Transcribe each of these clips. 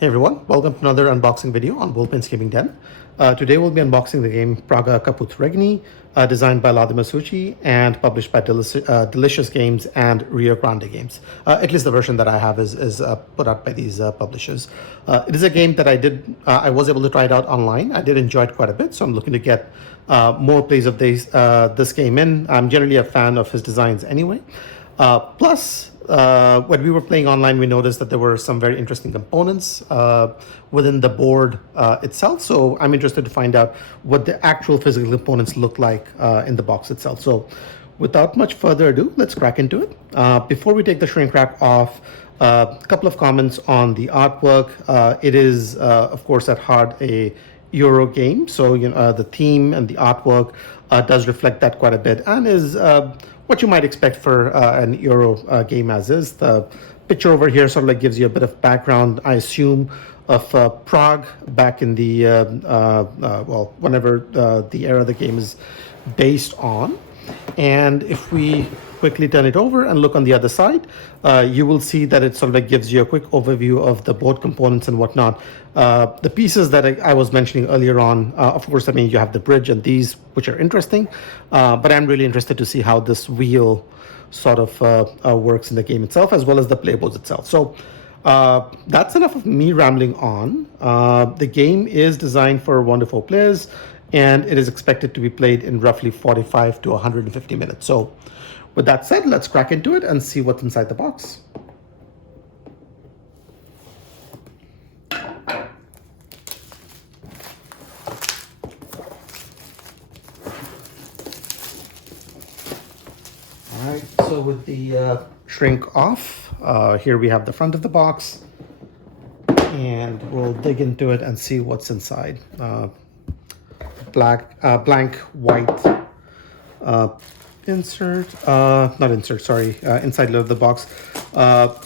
Hey everyone, welcome to another unboxing video on Bullpen's Gaming Den. Today we'll be unboxing the game Praga Caput Regni, designed by Lade Masucci and published by Delicious Games and Rio Grande Games. At least the version that I have is put out by these publishers. It is a game that I was able to try it out online. I did enjoy it quite a bit, so I'm looking to get more plays of this game in. I'm generally a fan of his designs anyway. Plus, when we were playing online, we noticed that there were some very interesting components within the board itself. So I'm interested to find out what the actual physical components look like in the box itself. So without much further ado, let's crack into it. Before we take the shrink wrap off, a couple of comments on the artwork. It is, of course, at heart a Euro game. So the theme and the artwork does reflect that quite a bit and is what you might expect for an Euro game as is. The picture over here sort of like gives you a bit of background, I assume, of Prague back in the, well, whenever the era the game is based on. And if we quickly turn it over and look on the other side, you will see that it sort of like gives you a quick overview of the board components and whatnot. The pieces that I was mentioning earlier on, of course, I mean, you have the bridge and these, which are interesting, but I'm really interested to see how this wheel sort of works in the game itself, as well as the playboards itself. So that's enough of me rambling on. The game is designed for 1 to 4 players, and it is expected to be played in roughly 45 to 150 minutes. So with that said, let's crack into it and see what's inside the box. All right, so with the shrink off, here we have the front of the box, and we'll dig into it and see what's inside. Blank white insert, not insert, sorry, inside of the box.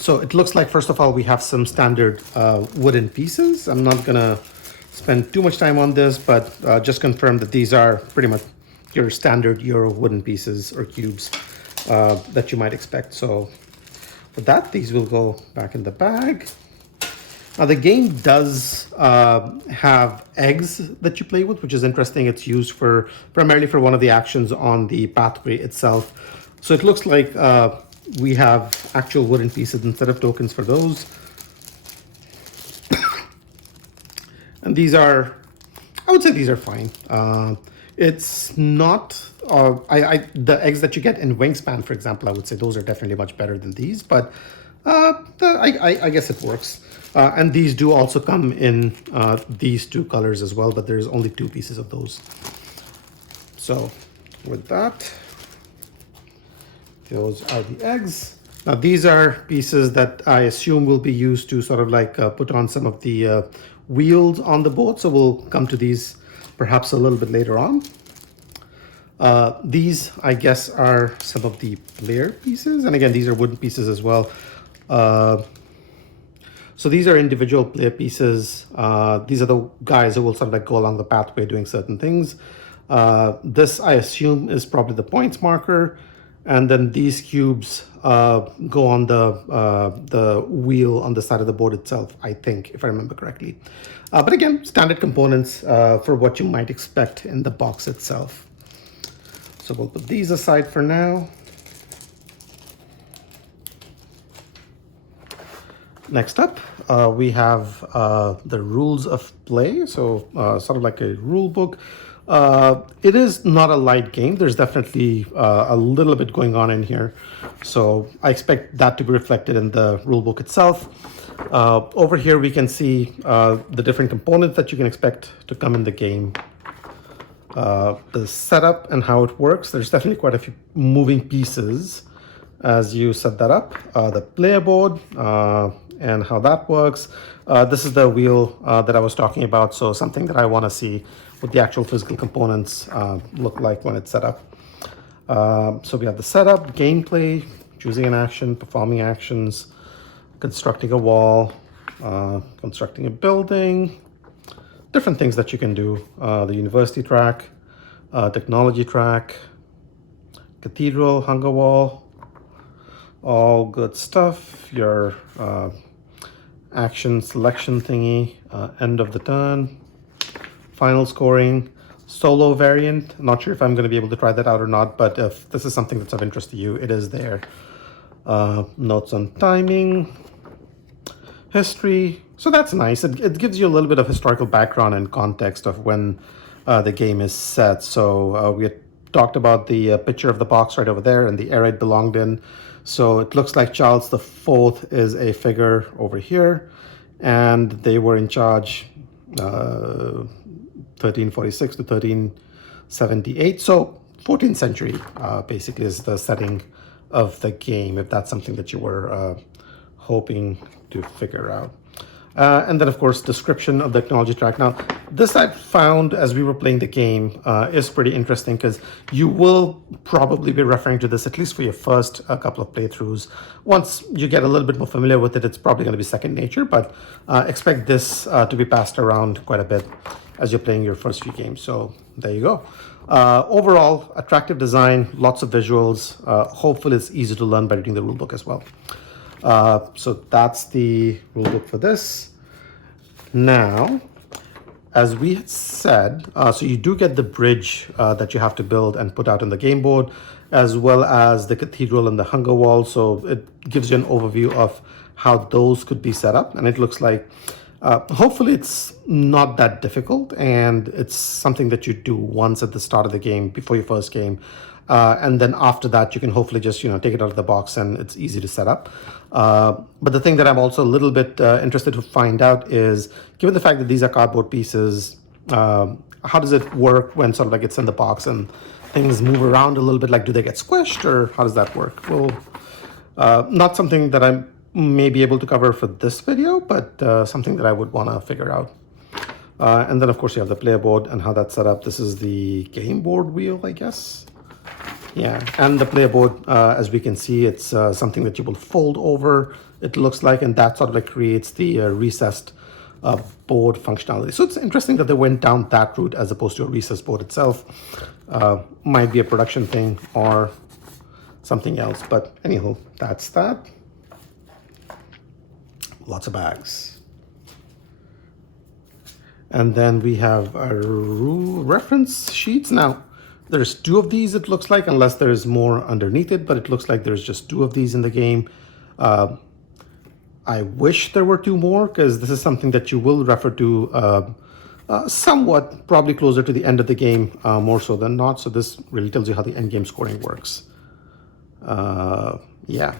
So it looks like, first of all, we have some standard wooden pieces. I'm not gonna spend too much time on this, but just confirm that these are pretty much your standard Euro wooden pieces or cubes that you might expect. So with that, these will go back in the bag. Now the game does have eggs that you play with, which is interesting. It's used primarily for one of the actions on the pathway itself. So it looks like we have actual wooden pieces instead of tokens for those. And these are, I would say these are fine. It's not, the eggs that you get in Wingspan, for example, I would say those are definitely much better than these, but I guess it works. And these do also come in these 2 colors as well, but there's only 2 pieces of those. So with that, those are the eggs. Now these are pieces that I assume will be used to sort of like put on some of the wheels on the boat. So we'll come to these perhaps a little bit later on. These, I guess, are some of the player pieces. And again, these are wooden pieces as well. So these are individual player pieces. These are the guys who will sort of like go along the pathway doing certain things. This, I assume, is probably the points marker. And then these cubes go on the wheel on the side of the board itself, I think, if I remember correctly. But again, standard components for what you might expect in the box itself. So we'll put these aside for now. Next up, we have the rules of play, so sort of like a rule book. It is not a light game. There's definitely a little bit going on in here, so I expect that to be reflected in the rule book itself. Over here we can see the different components that you can expect to come in the game. The setup and how it works. There's definitely quite a few moving pieces as you set that up. The player board, and how that works. This is the wheel that I was talking about, so something that I want to see what the actual physical components look like when it's set up. So we have the setup, gameplay, choosing an action, performing actions, constructing a wall, constructing a building, different things that you can do. The university track, technology track, cathedral, hunger wall, all good stuff. Your action selection thingy, end of the turn, final scoring, solo variant. Not sure if I'm going to be able to try that out or not, but if this is something that's of interest to you, it is there. Notes on timing, history. So that's nice. It gives you a little bit of historical background and context of when the game is set. So we had talked about the picture of the box right over there and the era it belonged in. So it looks like Charles the Fourth is a figure over here, and they were in charge 1346 to 1378. So 14th century basically is the setting of the game, if that's something that you were hoping to figure out. And then, of course, description of the technology track. Now, this I found as we were playing the game is pretty interesting because you will probably be referring to this at least for your first couple of playthroughs. Once you get a little bit more familiar with it, it's probably going to be second nature, but expect this to be passed around quite a bit as you're playing your first few games. So there you go. Overall, attractive design, lots of visuals. Hopefully, it's easy to learn by reading the rulebook as well. So that's the rulebook for this. Now, as we had said, so you do get the bridge that you have to build and put out on the game board, as well as the cathedral and the hunger wall. So it gives you an overview of how those could be set up. And it looks like, hopefully it's not that difficult, and it's something that you do once at the start of the game, before your first game. And then after that, you can hopefully just, take it out of the box and it's easy to set up. But the thing that I'm also a little bit interested to find out is, given the fact that these are cardboard pieces, how does it work when sort of like it's in the box and things move around a little bit? Like, do they get squished, or how does that work? Well, not something that I may be able to cover for this video, but something that I would want to figure out. And then, of course, you have the player board and how that's set up. This is the game board wheel, I guess. Yeah, and the player board, as we can see, it's something that you will fold over, it looks like, and that sort of like creates the recessed board functionality. So it's interesting that they went down that route as opposed to a recessed board itself. Might be a production thing or something else, but anyhow, that's that. Lots of bags. And then we have our rule reference sheets. Now, there's two of these, it looks like, unless there's more underneath it, but it looks like there's just two of these in the game. I wish there were two more, because this is something that you will refer to somewhat, probably closer to the end of the game, more so than not. So this really tells you how the end game scoring works. Yeah.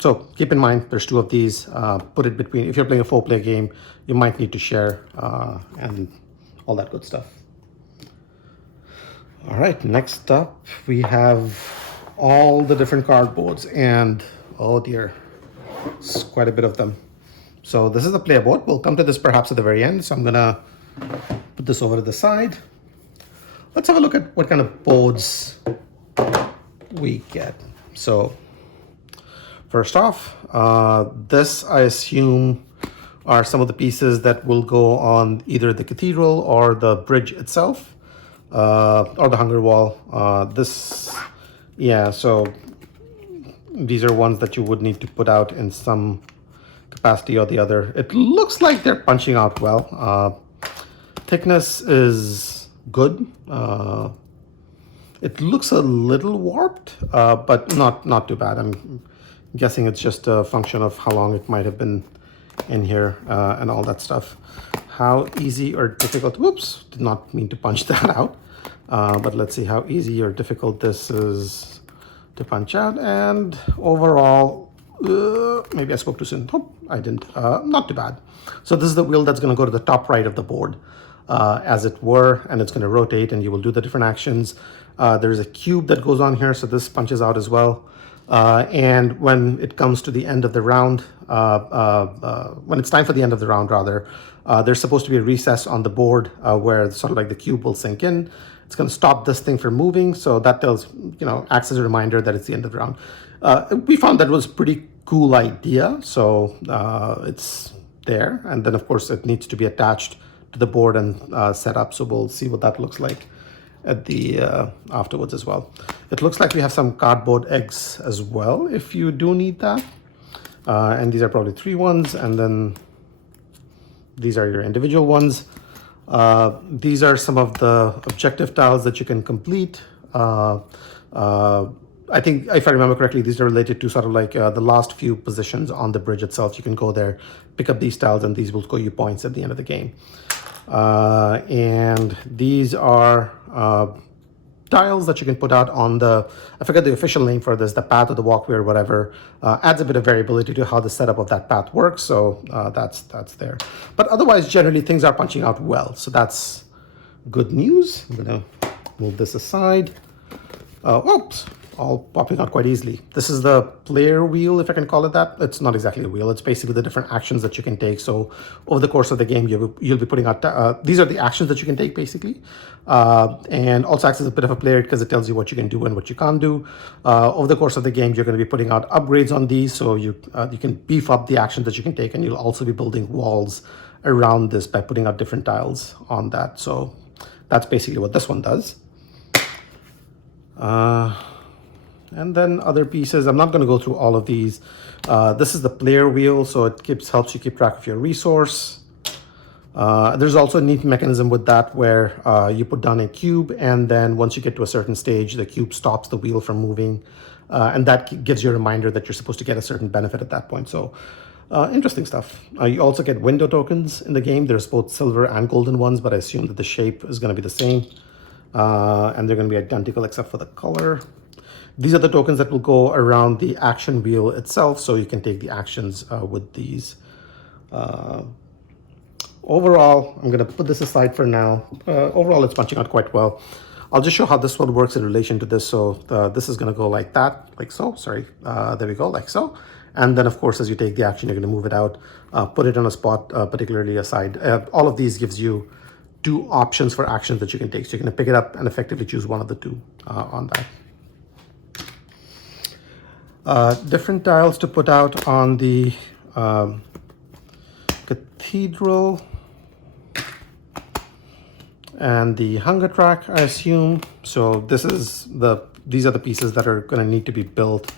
So keep in mind, there's two of these. Put it between, if you're playing a 4-player game, you might need to share and all that good stuff. All right, next up, we have all the different cardboards, and oh dear, it's quite a bit of them. So this is the player board. We'll come to this perhaps at the very end. So I'm gonna put this over to the side. Let's have a look at what kind of boards we get. So first off, this I assume are some of the pieces that will go on either the cathedral or the bridge itself. Or the hunger wall. So these are ones that you would need to put out in some capacity or the other. It looks like they're punching out well. Thickness is good. It looks a little warped, but not too bad. I'm guessing it's just a function of how long it might have been in here and all that stuff. How easy or difficult, whoops, did not mean to punch that out. But let's see how easy or difficult this is to punch out. And overall, maybe I spoke too soon. Oh, I didn't. Not too bad. So this is the wheel that's going to go to the top right of the board, as it were, and it's going to rotate, and you will do the different actions. There's a cube that goes on here, so this punches out as well. And when it comes to the end of the round, when it's time for the end of the round, rather, there's supposed to be a recess on the board where sort of like the cube will sink in. It's going to stop this thing from moving, so that tells, acts as a reminder that it's the end of the round. We found that was a pretty cool idea, so it's there. And then, of course, it needs to be attached to the board and set up, so we'll see what that looks like at the afterwards as well. It looks like we have some cardboard eggs as well, if you do need that. And these are probably 3 ones, and then these are your individual ones. These are some of the objective tiles that you can complete. I think, if I remember correctly, these are related to sort of like the last few positions on the bridge itself. You can go there, pick up these tiles, and these will score you points at the end of the game. And these are tiles that you can put out on the, I forget the official name for this, the path or the walkway or whatever. Adds a bit of variability to how the setup of that path works. So that's there. But otherwise, generally, things are punching out well. So that's good news. I'm going to move this aside. Oops, all popping out quite easily. This is the player wheel, if I can call it that. It's not exactly a wheel. It's basically the different actions that you can take. So over the course of the game, you'll be putting out, these are the actions that you can take, basically. And also acts as a bit of a player because it tells you what you can do and what you can't do. Over the course of the game, you're going to be putting out upgrades on these. So you can beef up the actions that you can take, and you'll also be building walls around this by putting out different tiles on that. So that's basically what this one does. And then other pieces, I'm not going to go through all of these. This is the player wheel, so it helps you keep track of your resource. There's also a neat mechanism with that where you put down a cube, and then once you get to a certain stage, the cube stops the wheel from moving. And that gives you a reminder that you're supposed to get a certain benefit at that point. So interesting stuff. You also get window tokens in the game. There's both silver and golden ones, but I assume that the shape is going to be the same. And they're going to be identical except for the color. These are the tokens that will go around the action wheel itself, so you can take the actions with these. Overall, I'm going to put this aside for now. Overall, it's punching out quite well. I'll just show how this one works in relation to this. So this is going to go like that, like so. Sorry, there we go, like so. And then, of course, as you take the action, you're going to move it out, put it on a spot, particularly aside. All of these gives you 2 options for actions that you can take. So you're going to pick it up and effectively choose one of the 2 on that. Different tiles to put out on the cathedral and the hunger track, I assume. So these are the pieces that are going to need to be built.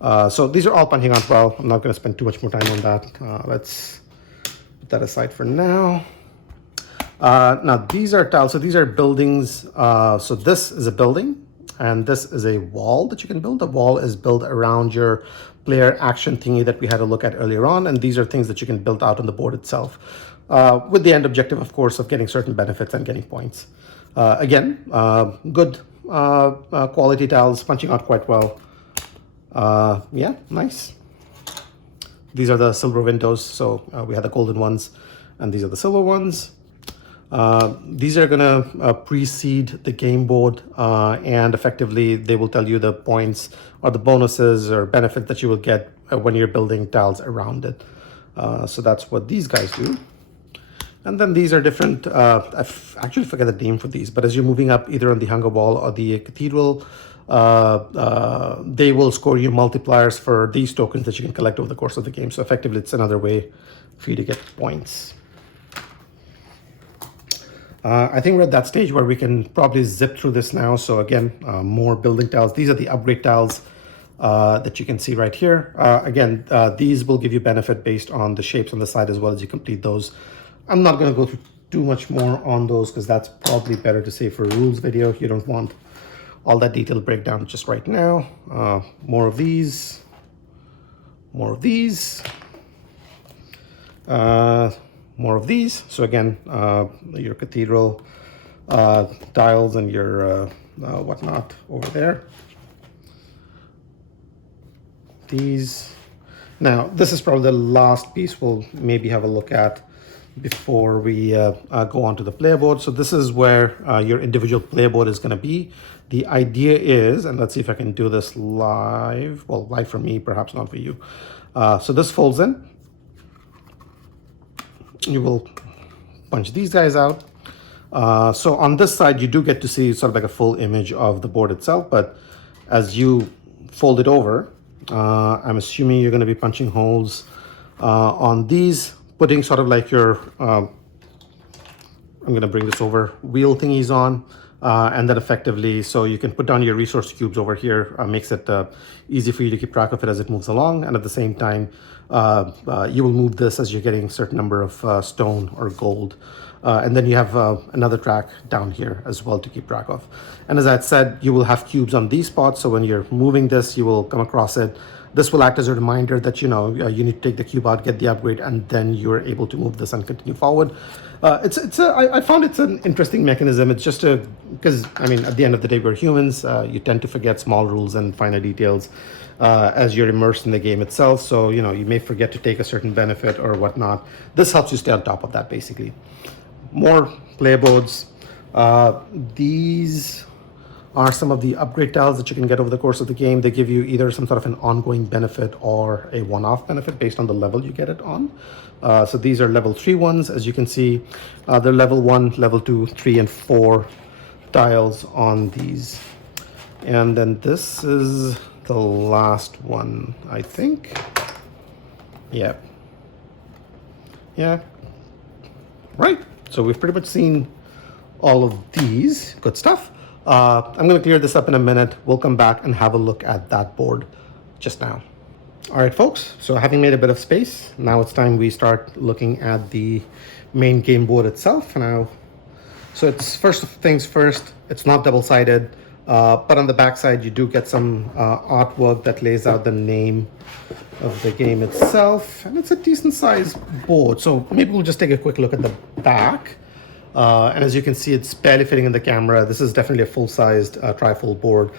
So these are all punching out well. I'm not going to spend too much more time on that. Let's put that aside for now. Now these are tiles. So these are buildings. So this is a building. And this is a wall that you can build. The wall is built around your player action thingy that we had a look at earlier on. And these are things that you can build out on the board itself. With the end objective, of course, of getting certain benefits and getting points. Again, good quality tiles, punching out quite well. Yeah, nice. These are the silver windows. So we had the golden ones, and these are the silver ones. These are going to precede the game board, and effectively they will tell you the points or the bonuses or benefits that you will get when you're building tiles around it. So that's what these guys do. And then these are different, I actually forget the name for these, but as you're moving up either on the hunger wall or the cathedral, they will score you multipliers for these tokens that you can collect over the course of the game. So effectively it's another way for you to get points. I think we're at that stage where we can probably zip through this now. So again, more building tiles. These are the upgrade tiles that you can see right here. Again, these will give you benefit based on the shapes on the side as well as you complete those. I'm not going to go through too much more on those because that's probably better to save for a rules video. You don't want all that detailed breakdown just right now. More of these. More of these. More of these. So again, your cathedral tiles and your whatnot over there. These. Now, this is probably the last piece we'll maybe have a look at before we go on to the player board. So this is where your individual player board is going to be. The idea is, and let's see if I can do this live. Well, live for me, perhaps not for you. So this folds in. You will punch these guys out. So on this side, you do get to see sort of like a full image of the board itself. But as you fold it over, I'm assuming you're going to be punching holes on these, putting sort of like your, I'm going to bring this over, wheel thingies on. and then effectively, so you can put down your resource cubes over here, makes it easy for you to keep track of it as it moves along. And at the same time, you will move this as you're getting a certain number of stone or gold. And then you have another track down here as well to keep track of. And as I had said, you will have cubes on these spots. So when you're moving this, you will come across it. This will act as a reminder that, you know, you need to take the cube out, get the upgrade, and then you're able to move this and continue forward. I found it's an interesting mechanism. It's just because, I mean, at the end of the day, we're humans. You tend to forget small rules and finer details as you're immersed in the game itself. So, you know, you may forget to take a certain benefit or whatnot. This helps you stay on top of that, basically. More player boards. These are some of the upgrade tiles that you can get over the course of the game. They give you either some sort of an ongoing benefit or a one-off benefit based on the level you get it on. So these are level 3 ones. As you can see, they're level 1, level 2, 3, and 4 tiles on these. And then this is the last one, I think. Yeah. Yeah. Right. So we've pretty much seen all of these. Good stuff. I'm going to clear this up in a minute. We'll come back and have a look at that board just now. All right, folks. So having made a bit of space, now it's time we start looking at the main game board itself. Now, so it's first things first. It's not double-sided, but on the back side, you do get some artwork that lays out the name of the game itself, and it's a decent-sized board. So maybe we'll just take a quick look at the back. And as you can see, it's barely fitting in the camera. This is definitely a full-sized trifold board.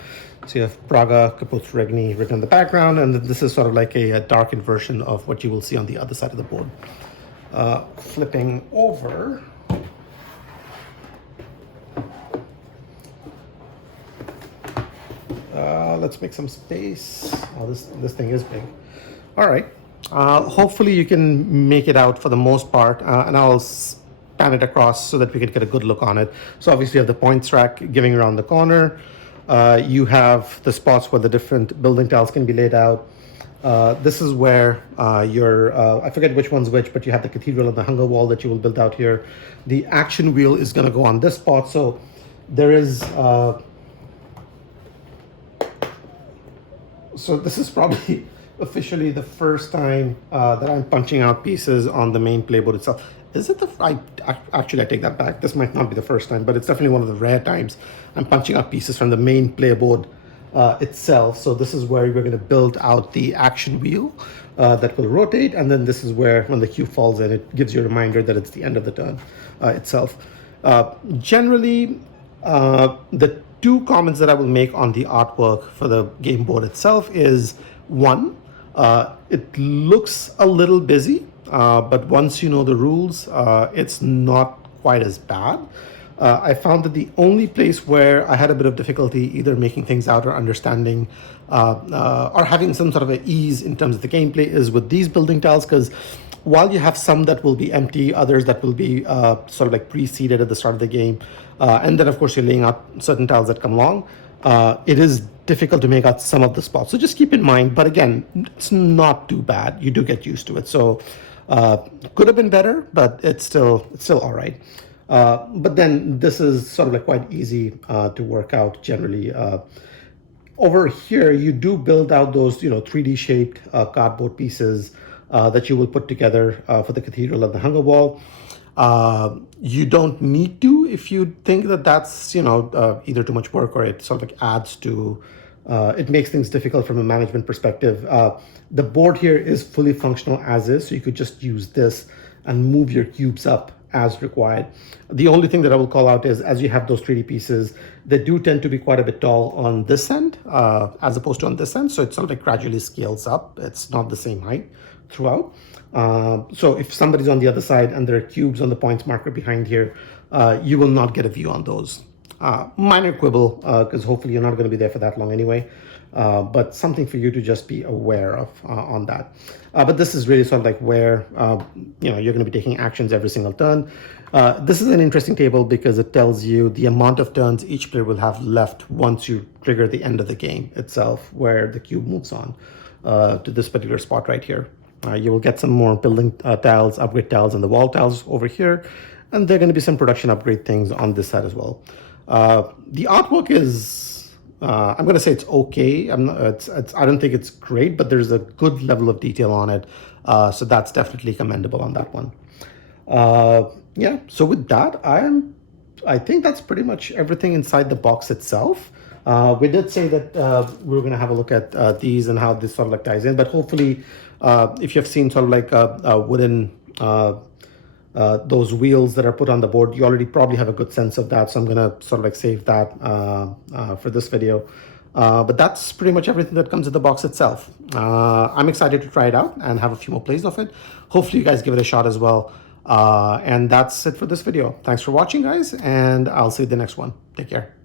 So you have Praga, Caput, Regni written in the background, and this is sort of like a darkened version of what you will see on the other side of the board. Flipping over. Let's make some space. Oh, this thing is big. All right. Hopefully you can make it out for the most part, and I'll pan it across so that we can get a good look on it. So obviously you have the points rack giving around the corner. You have the spots where the different building tiles can be laid out. This is where I forget which one's which, but you have the cathedral and the hunger wall that you will build out here. The action wheel is going to go on this spot. So there is, so this is probably officially the first time that I'm punching out pieces on the main playboard itself. Is it actually, I take that back. This might not be the first time, but it's definitely one of the rare times I'm punching out pieces from the main playboard itself. So this is where we're going to build out the action wheel that will rotate. And then this is where, when the cube falls in, it gives you a reminder that it's the end of the turn itself. Generally, the two comments that I will make on the artwork for the game board itself is, one, it looks a little busy. But once you know the rules, it's not quite as bad. I found that the only place where I had a bit of difficulty either making things out or understanding or having some sort of an ease in terms of the gameplay is with these building tiles, because while you have some that will be empty, others that will be sort of like pre-seeded at the start of the game, and then of course you're laying out certain tiles that come along, it is difficult to make out some of the spots. So just keep in mind, but again, it's not too bad. You do get used to it. So could have been better, but it's still all right. But then this is sort of like quite easy to work out generally. Over here, you do build out those 3D shaped cardboard pieces that you will put together for the cathedral and the hunger wall. You don't need to if you think that that's either too much work or it sort of like adds to it makes things difficult from a management perspective. The board here is fully functional as is, so you could just use this and move your cubes up as required. The only thing that I will call out is, as you have those 3D pieces, they do tend to be quite a bit tall on this end as opposed to on this end, so it sort of like gradually scales up. It's not the same height throughout. So if somebody's on the other side and there are cubes on the points marker behind here, you will not get a view on those. Minor quibble, because hopefully you're not going to be there for that long anyway, but something for you to just be aware of on that. But this is really sort of like where you're going to be taking actions every single turn. This is an interesting table because it tells you the amount of turns each player will have left once you trigger the end of the game itself, where the cube moves on to this particular spot right here. You will get some more building tiles, upgrade tiles, and the wall tiles over here, and there are going to be some production upgrade things on this side as well. The artwork is, I'm going to say it's okay. I don't think it's great, but there's a good level of detail on it. So that's definitely commendable on that one. Yeah, so with that, I think that's pretty much everything inside the box itself. We did say that we were going to have a look at these and how this sort of like ties in, but hopefully, if you've seen sort of like wooden those wheels that are put on the board, you already probably have a good sense of that. So I'm going to sort of like save that for this video. But that's pretty much everything that comes in the box itself. I'm excited to try it out and have a few more plays of it. Hopefully you guys give it a shot as well. And that's it for this video. Thanks for watching, guys, and I'll see you in the next one. Take care.